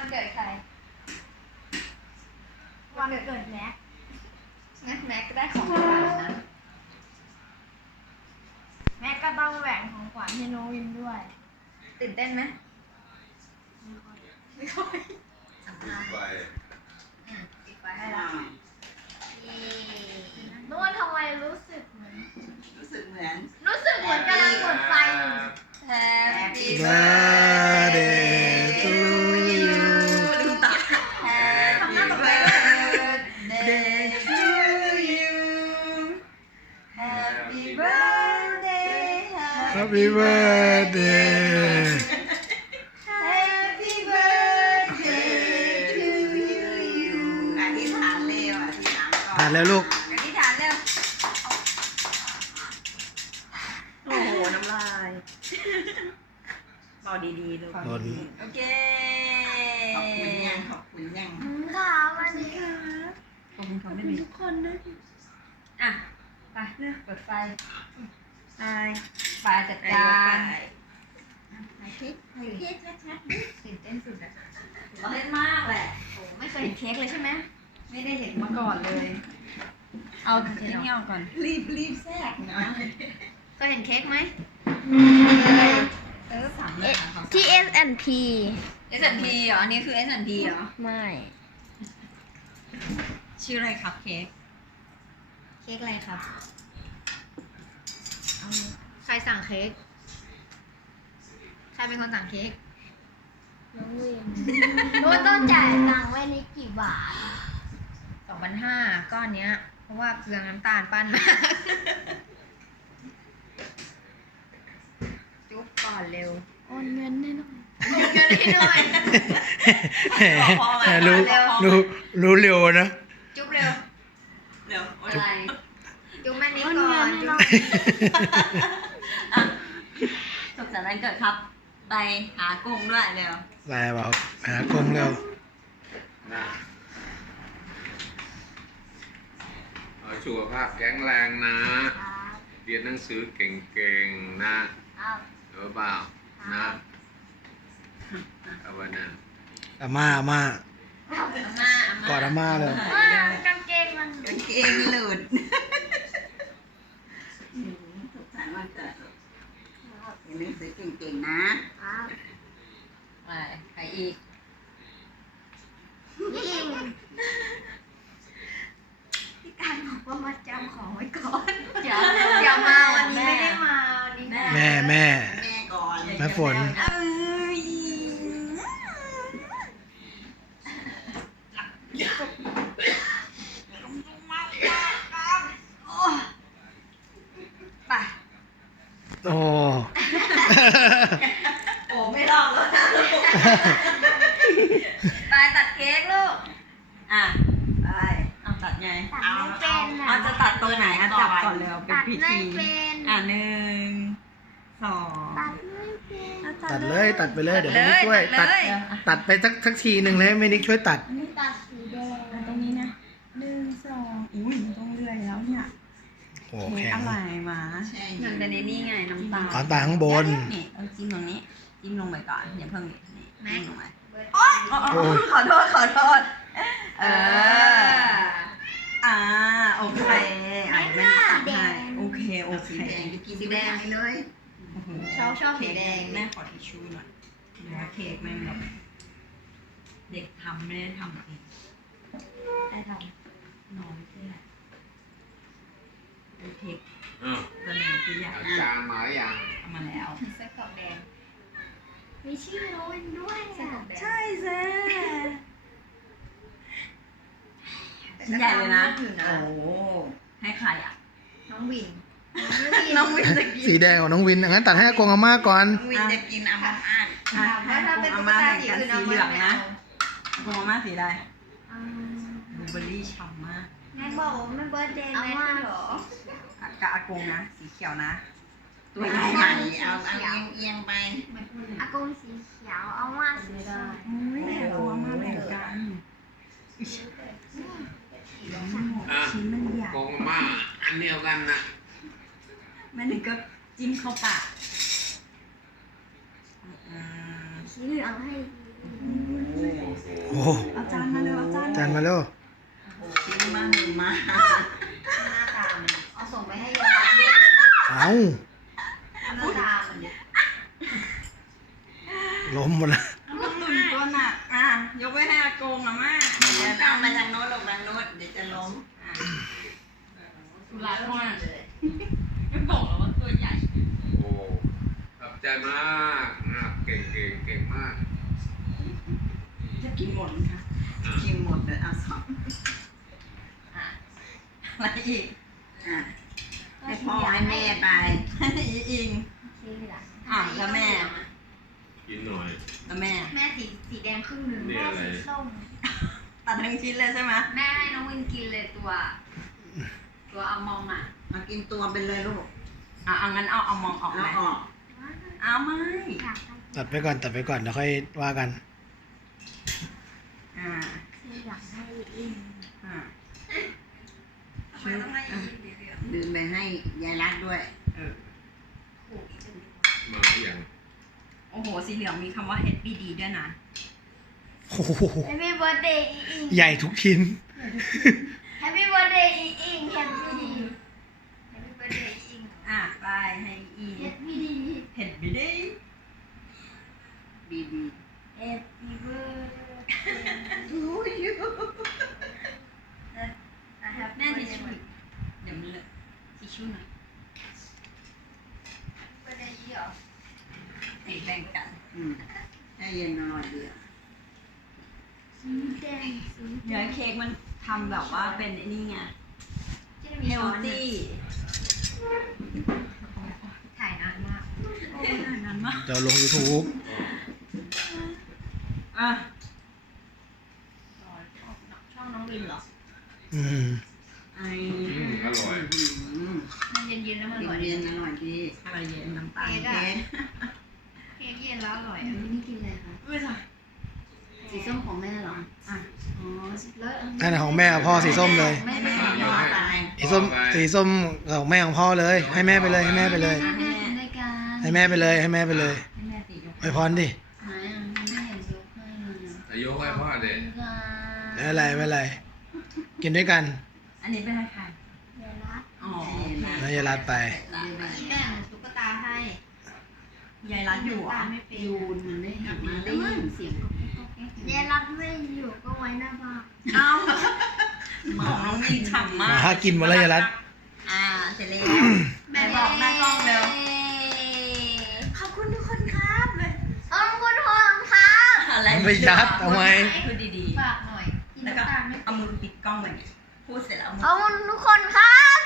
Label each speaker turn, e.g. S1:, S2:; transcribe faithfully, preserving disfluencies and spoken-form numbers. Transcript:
S1: เกิดใคร
S2: วันเกิดแม็ก
S1: งั้นแม็กก็ได้ของขวัญนะ
S2: แม็กก็ต้องแหวนของขวัญให้น้องวินด้วย
S1: ตื่นเต้นไหมไม่ค่อย
S3: ไป
S1: ปิดไฟให้เรา
S2: นวลทำไมรู้สึกเหมือน
S4: รู้สึกเหมือน
S2: รู้สึกเหมือนกำลังกดไฟอยู่
S1: Happy
S5: birthday to you
S4: ลืมตา
S1: Happy birthday to you Happy birthday
S5: Happy birthday
S1: Happy birthday to you
S4: อธิษฐานเร็วอธิษฐานก่อน
S5: ทานแล้วลูก
S1: อธิษฐานเร็ว
S4: โอ้โหน้ำลายเบาดีๆลูก
S5: บน
S1: โอเค
S4: ขอบคุณยังขอบคุณยัง
S2: ค่ะวันนี้ค่ะ
S4: ขอบคุณเขาไม่มีทุกคนนะ
S1: อ่ะไปเลือกเปิดไฟ
S4: ไป
S1: ปลาจัดการ
S4: ถ่ายคลิปถ่ายคลิปชัด
S1: ตื่นเต้นสุดอะตื่นเต้นมากแหละโอ้ไม่เคยเห็นเค้กเลยใช่ไหมไม่ได้เห็นมาก่อนเลย เอาที่นี่เอาก่อน
S4: ๆรีบรีบแทรกนะ
S1: เคยเห็นเค้กไหมเออสามเลย
S2: ที่ เอส แอนด์ พี
S1: เอสแอนพีเหรออันนี้คือ เอส แอนด์ พีเหรอ
S2: ไม่
S4: ชื่ออะไรครับเค้ก
S1: เค้กอะไรครับใครสั่งเค้กใครเป็นคนสั่งเค้ก
S2: น้องวินนวลต้องจ่ายตังค์ไว้ในกี่บาท
S1: สองพันห้าก้อนเนี้ย เพราะว่าเปลืองน้ำตาลปั้นมาก จุ๊บก่อนเร็ว
S2: โอนเงินให้หน่อย
S1: เงินให้หน่อย
S5: แหมรู้รู้รู้เร็วนะ
S1: จุ๊บเร็ว
S4: เดี๋ยว
S1: อะไร จุ๊บแม่นี้
S2: โอน
S1: ก่อ
S2: เงิน
S1: น
S2: ให้
S1: จุ๊
S2: หน่
S1: บ
S2: อย
S4: อ่ะสุขสันต์วันเกิดครับ ไปหากงด้วยเร็ว
S5: ลายบอกหากลมเร็ว
S3: นะขอสุขภาพแข็งแรงนะ เรียนหนังสือเก่งๆนะหรือเปล่านะเอาไว้นะ
S5: อาม่าอาม่า
S1: อาม่าอาม่าก
S5: อดอาม่าเลย
S2: ว่ากางเกงมัน
S4: กางเกงหลุดอืมสุขสันต์วันเกิดเรียนหนังสือเก่งๆนะ
S1: ไปใครอีก
S2: ยิ่ง
S1: พี่การบอกว่ามาจำของไว้ก่อน เดี๋ยวเดี๋ยวมาวันนี้ไม่ได้มาวันนี้
S5: แม่แม่
S4: แม่ก่อน
S5: แม่ฝน
S4: เอ้ย
S1: ไป
S5: โอ้
S1: โอ้ไม่ลองแล้วนะไปตัดเค้กลูก
S4: อ่ะไปเอาตัดไง
S2: ตัด
S4: เอา
S2: ไม่เป็น
S4: เอา
S2: อ่ะ
S4: จะตัดตรงไหนอ่ะจับก่อนเร็วเป็น
S2: ตัด
S4: พิ
S2: ไม่
S4: ธี
S2: เป็น
S4: อ่ะหนึ่งสอง
S2: ตัดไม่เป็น
S5: ตัดเลยตัดไปเลยเดี๋ยวไม่นิกช่วยตัด
S1: เลย
S5: ตัดไปสักสักทีหนึ่งเลยไม่นิกช่วยตัด
S2: ตัดสีแดง
S4: อ่ะตรงนี้นะหนึ่งสองอุ้ยมันต้องเลื่อยแล้วเนี่ย
S5: โอ้
S4: เค้ก
S5: แข็ง
S4: อะไรมา
S1: เหมือนแต่ในนี่ไงน้ำตาล
S5: ขอนตาข้างบน
S4: นี่เอาจิ้มตรงนี้จิ้มลงไปก่อนอย่าเพิ่งนี่นี่
S1: แม่
S4: จิ้มลงไป
S1: โอ๊ย
S4: อ๋ออ๋อ
S5: โอ้ย
S4: ขอโทษขอโทษเอ
S1: เอ
S4: อ
S1: อ
S4: อ่าโอเคอ่ะไม่ได้ตัดให้โอเคโอเค
S1: สีแดงเลย
S4: โอ้โห
S1: ชอบชอบสีแดง
S4: แม่ขอทิชชู่หน่อยเนื้อเค้กแม่งแบบเด็กทำไม่ได้ทำเอง
S1: ได้ท
S4: น้องที่ไหนดูเค้ก
S3: อ้าว
S4: ตัวหนึ่งที่ใหญ่
S3: อาจารย์มาอย่าง
S4: ทำมาแล้ว
S1: ำไส้กรอกแดง
S2: มีชื่อน้องวินด้วย
S1: ไส้กร
S2: อ่ะ
S1: อกแดง
S4: ใช่เซ่ชิ้นใหญ่เลยนะ
S1: อยู่นะ
S4: โอ้ให้ใครอ่ะ
S1: น้องวิน
S4: น้องวินจะกิน
S5: สีแดงของน้องวินงั้นตัดให้อากงอาม่าก่อน
S4: น้องวินจะกินอาม่าอ่าน
S1: แล้วถ้าเป็นตุ๊กตาสีอื่นเอา
S4: สี
S1: ไว้
S4: เหลือง
S1: ไม่
S4: นะ
S1: เอา
S4: กงอาม่าสีอะไร
S2: อ่า
S4: บลูเบอร์รี่ฉ่ำมาก
S1: แม่บอกว่าไม่เบิร์ดเดย์แม่ด้วยเหรอ
S4: อ่ะกับอากงนะ สีเขียวนะ ตัวใหญ่ใหญ่เอาเอาเอียงเอียงไป
S2: อากงสีเขียวเอาว่าสีส้ม
S4: อุ้ยเอาอาม่าแบ่งกันชิ้นมันใหญ่
S3: โกงมาอันเดียวกันนะ
S4: แม่หนึ่งก็จิ้มเข้าปากอืม
S2: สีเหลืองให้
S4: อ
S5: โอ้โห
S4: เอาจานมาเร็วเอาจาน
S5: จานมาแล้ว
S4: ชิมมาหนึ่งมา
S1: หน้าตามัน
S2: เอาส่งไปให้ยายรักด้วย
S5: เอา
S1: หน้าตามันดิ
S5: ล้มหมดละ
S4: ลูกตุ่นตัวหนักอ่ะยกไว้ให้อากงอ่ะแม่เดี๋ยวเอามาทางโน้นลงทางโน้นเดี๋ยวจะล้มอ่ะ
S1: ทุลาพ่อไม่บอกแล้วว่าตัวใหญ่
S3: โอ้ขอบใจมากนะเก่งเก่งเก่งมาก
S4: จะกินหมดไหมคะกินหมดเลยอ่ะสองอ่ะอะไรอีกอ่ะให้พ่อให้แม่ไปให้อีอิง
S2: ชื่อหลัง
S4: อ่ะแล้วแม่
S3: กินหน่อย
S4: แล้วแม่
S2: แม่สีสีแดงครึ่งหนึ่ง
S3: นี่
S2: แม่
S3: อะไร
S2: สีส้ม
S4: ตัดทั้งชิ้นเลยใช่ไหม
S1: แม่ให้น้องวินกินเลยตัว ตัวอัลมองด์อ่ะ
S4: มากินตัวเป็นเลยลูกอ่ะเอางั้นเอาเอามองออกไหมออกเอาไม่
S2: อยากให้
S5: ตัดไปก่อนตัดไปก่อนเดี๋ยวค่อยว่ากัน
S4: อ่า
S2: ชื่อหลังให้อิง
S4: อ่า
S1: ทำไมต้องให้อีกเดียว
S4: ดื่มไปให้ยายรักด้วยเออ
S3: มาหรือยัง
S4: โอ้โหสีเหลืองมีคำว่า เอช บี ดี ด้วยนะ
S5: โอ้โห
S2: แฮปปี้เบิร์ดเดย์อิง
S5: ใหญ่ทุกชิ้น
S2: แฮปปี้เบิร์ดเดย์อิงแฮปปี้ดีแฮปปี้เบิร์ดเดย์อิง
S4: อ่ะไปให้อี
S2: แฮปปี้ดี
S4: เห็ดบีดีบีดี
S2: แฮปปี้เบิร์ด
S4: โอ้ย
S1: แม่ทิชชู่เดี๋ยวมันเลอะทิชชู่หน่อย
S2: เบิร์ดเดย์เหรอ
S4: ให้แบ่งกันอืมให้เย็นนอนเดียว
S2: สีแดงสี
S4: เนื้อเค้กมันทำแบบว่าเป็นไอ้นี่ไง
S2: จะได้มี
S4: เฮล
S2: ช้อน
S4: ตี้
S1: ถ่ายนานมาก
S4: นั้นมาก
S5: จะลง YouTube
S4: อ่ะ
S1: ช่องน้องวินเหรอ
S5: อืม
S4: ไอ้
S3: อืมอร่อย
S4: อืม
S1: มันเย็นๆแล้วมันอร่อย
S4: เย็นๆอร่อยดีอะไรเย็นน้ำตาลเค้ก
S1: เค้กเย็นแล้วอร่อย
S2: อันนี้กินอะไรคะ
S4: ไม่ใช่
S2: สีส้มของแม่เหรอ
S4: อ่ะ
S2: อ๋อแล้ว
S5: นั่นนะของแม่กับพ่อสีส้มเลย
S2: ไม่
S4: ให้
S2: ไม่
S4: แม่
S2: ไม่
S4: ยอดไป
S5: สีส้มสีส้มของแม่ของพ่อเลย ให้แม่ไปเลยให้แม่ไปเลย
S2: ให้แม่กินด้วยกัน
S5: ให้แม่ไปเลยให้แม่ไปเลย
S4: ให้แม่ตียก
S5: ไปพรดิ
S2: ไหนอ่ะแม่เห็นยกให้เลย
S3: อายุให้พ่อเด็ก
S2: ค่ะ
S5: ไม่เป็นไรไม่เป็นไร กินด้วยกัน
S4: อันนี้เป็นให้ใคร
S2: เดี๋ยวรัก
S4: อ๋อ
S5: นายรัดไป
S1: แม่ตุ๊กตาให้
S4: ยายรัดอยู่อ่ะ
S1: ไม่เป็น
S4: ยูนมันไม่เห็นมาได้ยินเสียง
S2: เดี๋ยวรักไม่อยู่ก็ไว้หน้าบ้าน
S4: เอาของน้องมีฉ่ำมาก
S5: มาหากินหมดแล้วยายรัด
S4: อ่าเสร็จแล้วแม่บอกหน้ากล้องเร็วขอบคุณทุกคนครับเลย
S2: เอาคุณทองค่ะ
S4: อะไร
S5: ไม่ยัดเอาไหม
S4: พูดดี
S1: ฝากหน่อย
S4: ๆแล้วก็เอามือปิดกล้องไว้เนี่ยพูดเสร็จแล้วเอามือ
S2: เอาคุณทุกคนครับ